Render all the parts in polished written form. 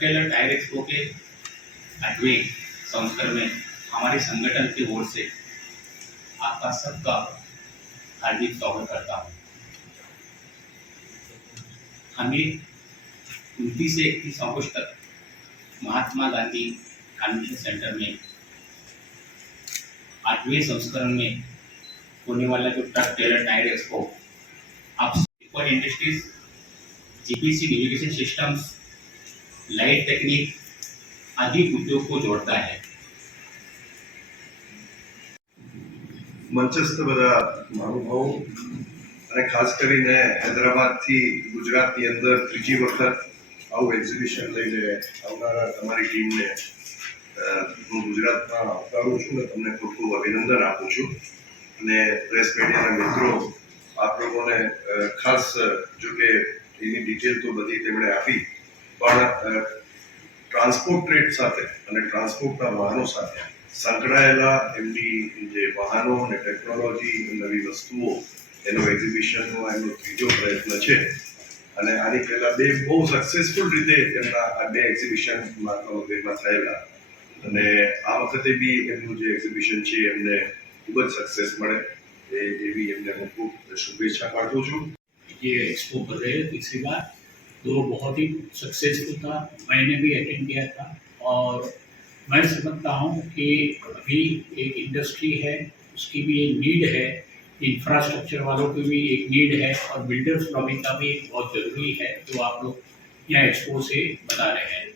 Taylor tyre expo के 8वें संस्करण में हमारे संगठन की ओर से आपका सबका हार्दिक स्वागत करता हूँ। हमें 29 से 31 अगस्त तक महात्मा गांधी कन्वेंशन सेंटर में 8वें संस्करण में होने वाला जो ट्रक टेलर टायर एक्सपो आप super industries, GPC navigation systems, light technique आदि उद्योग को जोड़ता है। મંચસ્થ બધા મહાનુભાવો અને ખાસ કરીને હૈદરાબાદથી ગુજરાતની અંદર ત્રીજી વખત આવું એક્ઝિબિશન લઈને આવનારા તમારી ટીમને હું ગુજરાતમાં આવકારું છું અને તમને ખૂબ ખૂબ અભિનંદન આપું છું અને પ્રેસ મીડિયાના મિત્રો આપ લોકોને ખાસ જો કે એની ડિટેલ તો બધી તેમણે આપી પણ ટ્રાન્સપોર્ટ ટ્રેડ સાથે અને ટ્રાન્સપોર્ટના વાહનો સાથે સંકળાયેલા એમની જે વાહનો અને ટેકનોલોજી નવી વસ્તુઓ એનો એક્ઝિબિશનનો એમનો ત્રીજો પ્રયત્ન છે અને આની પહેલાં બે બહુ સક્સેસફુલ રીતે તેમના આ બે એક્ઝિબિશન મહાત્મા મંદિરમાં થયેલા અને આ વખતે બી એમનું જે એક્ઝિબિશન છે એમને ખૂબ જ સક્સેસ મળે એવી એમને હું ખૂબ શુભેચ્છા પાઠવું છું। ये एक्सपो कर रहे हैं तीसरी बार, तो बहुत ही सक्सेसफुल था। मैंने भी अटेंड किया था और मैं समझता हूँ कि अभी एक इंडस्ट्री है, उसकी भी एक नीड है, इंफ्रास्ट्रक्चर वालों की भी एक नीड है और बिल्डर्स लॉबी का भी बहुत ज़रूरी है जो आप लोग यहाँ एक्सपो से बता रहे हैं।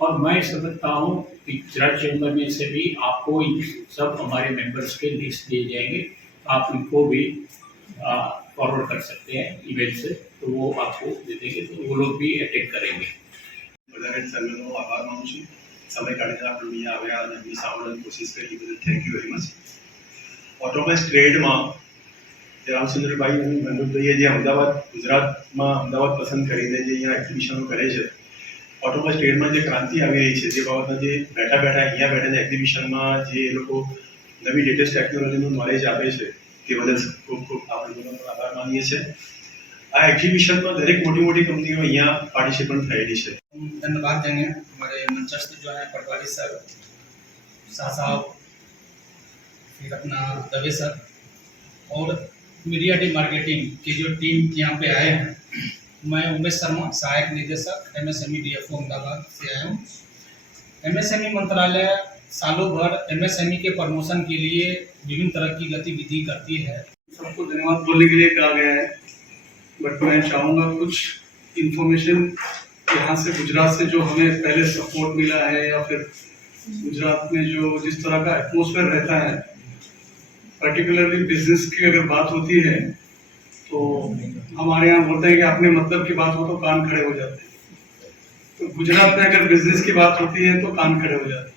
और मैं समझता हूँ कि ट्रक चैम्बर में से भी आपको इन सब हमारे मेंबर्स के लिस्ट दिए जाएंगे, आप इनको भी फॉरवर्ड कर सकते हैं ईमेल से, तो वो आपको दे देंगे, तो वो लोग भी अटेंड करेंगे। બધાને સર્વેનો આભાર માનું છું। સમય કાઢીને આપણે અહીંયા આવ્યા અને એમની સાંભળવાની કોશિશ કરી બદલ thank you very much. Automobile ટ્રેડમાં રામચંદ્રભાઈ અને મનોજભાઈએ જે અમદાવાદ ગુજરાતમાં અમદાવાદ પસંદ કરીને જે અહીંયા એક્ઝિબિશનો કરે છે, ઓટોમોબાઈલ ટ્રેડમાં જે ક્રાંતિ આવી રહી છે, જે બાબતના જે બેઠા બેઠા અહીંયા બેઠા એક્ઝિબિશનમાં જે એ લોકો નવી લેટેસ્ટ ટેકનોલોજીનું નોલેજ આપે છે તે બદલ ખૂબ ખૂબ આપણે બધાનો આભાર માનીએ છીએ। આ એક્ઝિબિશનમાં દરેક મોટી મોટી કંપનીઓ અહીંયા પાર્ટિસિપેટ થયેલી છે। धन्यवाद देंगे हमारे मंचस्थ जो है पटवारी सर, शाह साहब, फिर अपना दवे सर और मीडिया टीम मार्केटिंग की जो टीम यहाँ पे आए हैं। मैं उमेश शर्मा, सहायक निदेशक MSME DFO अहमदाबाद से आया हूँ। MSME मंत्रालय सालों भर MSME के प्रमोशन के लिए विभिन्न तरह की गतिविधि करती है। सबको धन्यवाद बोलने के लिए कहा गया है, बट मैं चाहूँगा कुछ इन्फॉर्मेशन यहाँ से गुजरात से जो हमें पहले सपोर्ट मिला है या फिर गुजरात में जो जिस तरह का एटमॉस्फेयर रहता है, पर्टिकुलरली बिजनेस की अगर बात होती है तो हमारे यहाँ बोलते हैं कि अपने मतलब की बात हो तो कान खड़े हो जाते हैं। तो गुजरात में अगर बिजनेस की बात होती है तो कान खड़े हो जाते हैं।